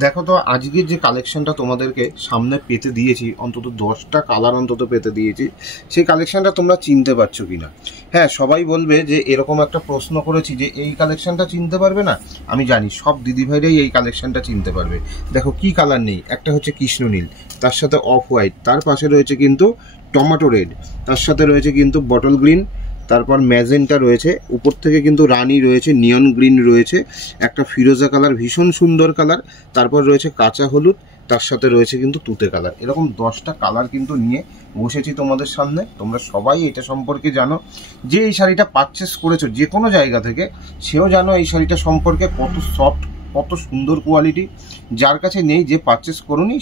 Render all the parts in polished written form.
দেখো তো আজকের যে কালেকশনটা তোমাদেরকে সামনে পেতে দিয়েছি, অন্তত 10টা কালার অন্তত পেতে দিয়েছি, সেই কালেকশনটা তোমরা চিনতে পারছো কিনা। হ্যাঁ, সবাই বলবে যে এরকম একটা প্রশ্ন করেছি যে এই কালেকশনটা চিনতে পারবে না। আমি জানি সব দিদিভাইরাই এই কালেকশনটা চিনতে পারবে। দেখো কি কালার নেই, একটা হচ্ছে কৃষ্ণনীল, তার সাথে অফ হোয়াইট, তার পাশে রয়েছে কিন্তু টমেটো রেড, তার সাথে রয়েছে কিন্তু বটল গ্রিন, তারপর ম্যাজেন্টা রয়েছে, উপর থেকে কিন্তু রানি রয়েছে, নিয়ন গ্রিন রয়েছে, একটা ফিরোজা কালার ভীষণ সুন্দর কালার, তারপর রয়েছে কাঁচা হলুদ, তার সাথে রয়েছে কিন্তু তুতে কালার। এরকম 10টা কালার কিন্তু নিয়ে বসেছি তোমাদের সামনে। তোমরা সবাই এটা সম্পর্কে জানো, যে এই শাড়িটা পারচেস করেছো যে কোনো জায়গা থেকে, সেও জানো এই শাড়িটা সম্পর্কে কত সফট, কত সুন্দর কোয়ালিটি। যার কাছে নেই, যে পারচেস করুনি,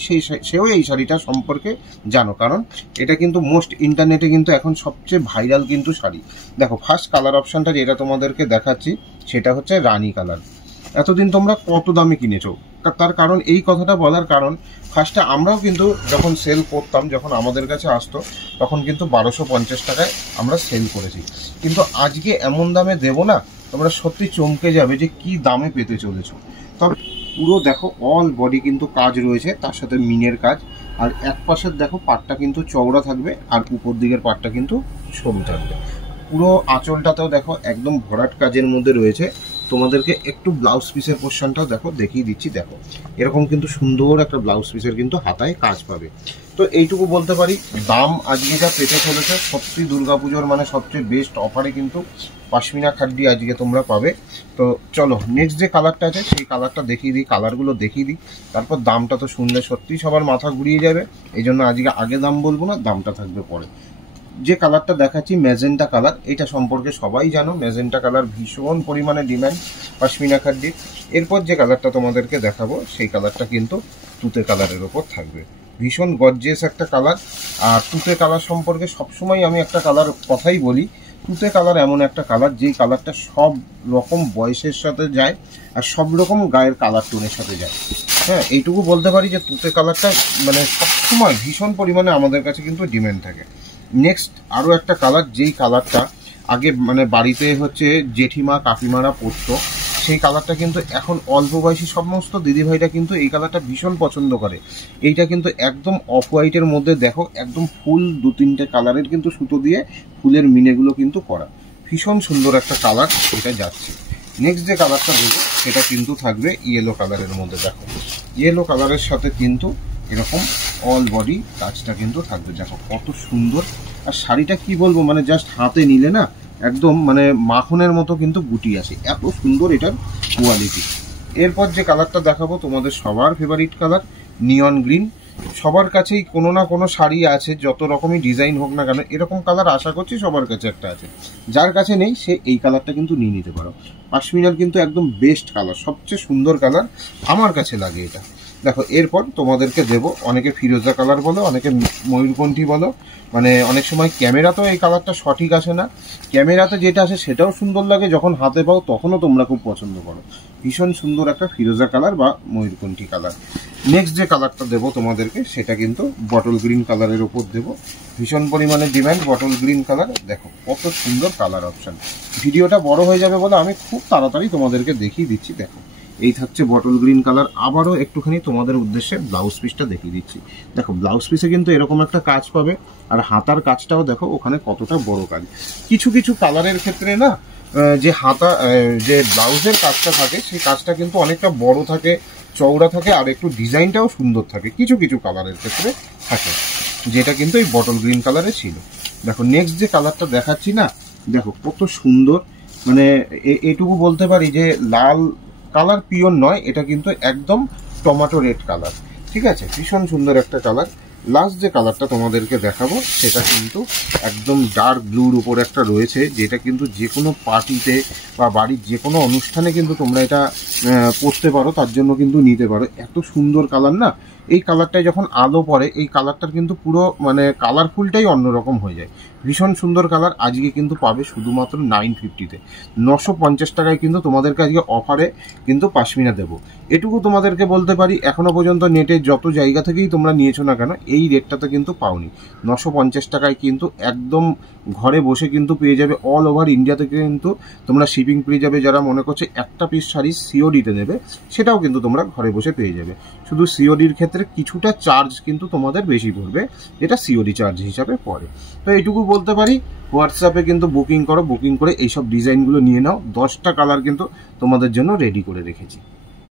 সেও এই শাড়িটা সম্পর্কে জানো, কারণ এটা কিন্তু মোস্ট ইন্টারনেটে কিন্তু এখন সবচেয়ে ভাইরাল কিন্তু শাড়ি। দেখো ফার্স্ট কালার অপশানটা যেটা তোমাদেরকে দেখাচ্ছি সেটা হচ্ছে রানী কালার। এতদিন তোমরা কত দামে কিনেছো, তার কারণ এই কথাটা বলার কারণ, ফার্স্টে আমরাও কিন্তু যখন সেল করতাম, যখন আমাদের কাছে আসতো তখন কিন্তু 1250 টাকায় আমরা সেল করেছি। কিন্তু আজকে এমন দামে দেবো না, তোমরা সত্যি চমকে যাবে যে কি দামে পেতে চলেছো। তবে পুরো দেখো অল বডি কিন্তু কাজ রয়েছে, তার সাথে মিনের কাজ, আর এক পাশের দেখো পাটটা কিন্তু চওড়া থাকবে, আর উপর দিকের পাটটা কিন্তু সরু থাকবে। পুরো আঁচলটাতেও দেখো একদম ভরাট কাজের মধ্যে রয়েছে। তোমাদেরকে একটু ব্লাউজ পিসের পোর্শনটাও দেখো দেখিয়ে দিচ্ছি। দেখো এরকম কিন্তু সুন্দর একটা ব্লাউজ পিসের কিন্তু হাতায় কাজ পাবে। তো এইটুকু বলতে পারি, দাম আজকে যা পেতে চলেছে সত্যি দুর্গাপুজোর মানে সবচেয়ে বেস্ট অফারে কিন্তু পশমিনা খাড্ডি আজকে তোমরা পাবে। তো চলো নেক্সট যে কালারটা আছে সেই কালারটা দেখিয়ে দিই, কালারগুলো দেখিয়ে দিই, তারপর দামটা তো শুনলে সত্যি সবার মাথা ঘুরিয়ে যাবে। এই জন্য আজকে আগে দাম বলবো না, দামটা থাকবে পরে। যে কালারটা দেখাচ্ছি ম্যাজেন্টা কালার, এটা সম্পর্কে সবাই জানো, ম্যাজেন্টা কালার ভীষণ পরিমাণে ডিমান্ড পশমিনা খাড্ডির। এরপর যে কালারটা তোমাদেরকে দেখাবো সেই কালারটা কিন্তু তুতে কালারের ওপর থাকবে, ভীষণ গর্জিয়াস একটা কালার। আর তুতে কালার সম্পর্কে সবসময় আমি একটা কালার কথাই বলি, তুতে কালার এমন একটা কালার যেই কালারটা সব রকম বয়সের সাথে যায় আর সব রকম গায়ের কালার টোনের সাথে যায়। হ্যাঁ, এইটুকু বলতে পারি যে তুতে কালারটা মানে সবসময় ভীষণ পরিমাণে আমাদের কাছে কিন্তু ডিমান্ড থাকে। নেক্সট আরও একটা কালার, যেই কালারটা আগে মানে বাড়িতে হচ্ছে জেঠিমা কাকিমারা পরতো, সেই কালারটা কিন্তু এখন অল্প বয়সী সমস্ত দিদিভাইরা কিন্তু এই কালারটা ভীষণ পছন্দ করে। এইটা কিন্তু একদম অফ হোয়াইটের মধ্যে দেখো একদম ফুল 2-3টে কালারের কিন্তু সুতো দিয়ে ফুলের মিনেগুলো কিন্তু করা, ভীষণ সুন্দর একটা কালার এটা যাচ্ছে। নেক্সট যে কালারটা দেবো সেটা কিন্তু থাকবে ইয়েলো কালারের মধ্যে। দেখো ইয়েলো কালারের সাথে কিন্তু এরকম অল বডি কাজটা কিন্তু থাকবে, দেখো কত সুন্দর। আর শাড়িটা কি বলবো, মানে জাস্ট হাতে নিলে না একদম মানে মাখনের মতো কিন্তু গুটি আসে, এত সুন্দর এটার কোয়ালিটি। এরপর যে কালারটা দেখাবো তোমাদের সবার ফেভারিট কালার নিয়ন গ্রিন। সবার কাছেই কোনো না কোনো শাড়ি আছে, যত রকমই ডিজাইন হোক না কেন, এরকম কালার আশা করছি সবার কাছে একটা আছে। যার কাছে নেই সে এই কালারটা কিন্তু নিয়ে নিতে পারো। পশমিনার কিন্তু একদম বেস্ট কালার, সবচেয়ে সুন্দর কালার আমার কাছে লাগে এটা। দেখো এরপর তোমাদেরকে দেবো, অনেকে ফিরোজা কালার বলো, অনেকে ময়ূরকণ্ঠী বলো, মানে অনেক সময় ক্যামেরাতেও এই কালারটা সঠিক আসে না, ক্যামেরাতে যেটা আসে সেটাও সুন্দর লাগে, যখন হাতে পাও তখনও তোমরা খুব পছন্দ করো। ভীষণ সুন্দর একটা ফিরোজা কালার বা ময়ূরকণ্ঠী কালার। নেক্সট যে কালারটা দেবো তোমাদেরকে সেটা কিন্তু বটল গ্রিন কালারের ওপর দেবো, ভীষণ পরিমাণে ডিমান্ড বটল গ্রিন কালার। দেখো কত সুন্দর কালার অপশান। ভিডিওটা বড় হয়ে যাবে বলে আমি খুব তাড়াতাড়ি তোমাদেরকে দেখিয়ে দিচ্ছি। দেখো এই থাকছে বটল গ্রিন কালার। আবারও একটুখানি তোমাদের উদ্দেশ্যে ব্লাউজ পিসটা দেখিয়ে দিচ্ছি। দেখো ব্লাউজ পিসে কিন্তু এরকম একটা কাজ পাবে, আর হাতার কাজটাও দেখো ওখানে কতটা বড় কাজ। কিছু কিছু কালারের ক্ষেত্রে না যে হাতা যে ব্লাউজের কাজটা থাকে সেই কাজটা কিন্তু অনেকটা বড় থাকে, চওড়া থাকে, আর একটু ডিজাইনটাও সুন্দর থাকে, কিছু কিছু কালারের ক্ষেত্রে থাকে, যেটা কিন্তু এই বটল গ্রিন কালারে ছিল। দেখো নেক্সট যে কালারটা দেখাচ্ছি না, দেখো কত সুন্দর, মানে এটুকু বলতে পারি যে লাল কালার পিওর নয়, এটা কিন্তু একদম টমেটো রেড কালার। ঠিক আছে, ভীষণ সুন্দর একটা কালার। লাস্ট যে কালারটা তোমাদেরকে দেখাবো সেটা কিন্তু একদম ডার্ক ব্লুর উপর একটা রয়েছে, যেটা কিন্তু যে কোনো পার্টিতে বা বাড়ির যে কোনো অনুষ্ঠানে কিন্তু তোমরা এটা পরতে পারো, তার জন্য কিন্তু নিতে পারো। এত সুন্দর কালার না, এই কালারটায় যখন আলো পড়ে এই কালারটার কিন্তু পুরো মানে কালারফুলটাই অন্যরকম হয়ে যায়। ভীষণ সুন্দর কালার। আজকে কিন্তু পাবে শুধুমাত্র 950-তে, 950 টাকায় কিন্তু তোমাদেরকে আজকে অফারে কিন্তু পাশমিনা দেবো। এটুকু তোমাদেরকে বলতে পারি, এখনো পর্যন্ত নেটে যত জায়গা থেকেই তোমরা নিয়েছো না কেন এই রেটটাতে কিন্তু পাওনি। 950 টাকায় কিন্তু একদম ঘরে বসে কিন্তু পেয়ে যাবে। অল ওভার ইন্ডিয়া থেকে কিন্তু তোমরা শিপিং পেয়ে যাবে। যারা মনে করছে একটা পিস শাড়ি সিওডিতে নেবে সেটাও কিন্তু তোমরা ঘরে বসে পেয়ে যাবে। শুধু সিওডির ক্ষেত্রে কিছুটা চার্জ কিন্তু তোমাদের বেশি পড়বে, যেটা সিওডি চার্জ হিসাবে পড়ে। তো এইটুকু বলতে পারি, হোয়াটসঅ্যাপে কিন্তু বুকিং করো, বুকিং করে এইসব ডিজাইনগুলো নিয়ে নাও। 10টা কালার কিন্তু তোমাদের জন্য রেডি করে রেখেছি।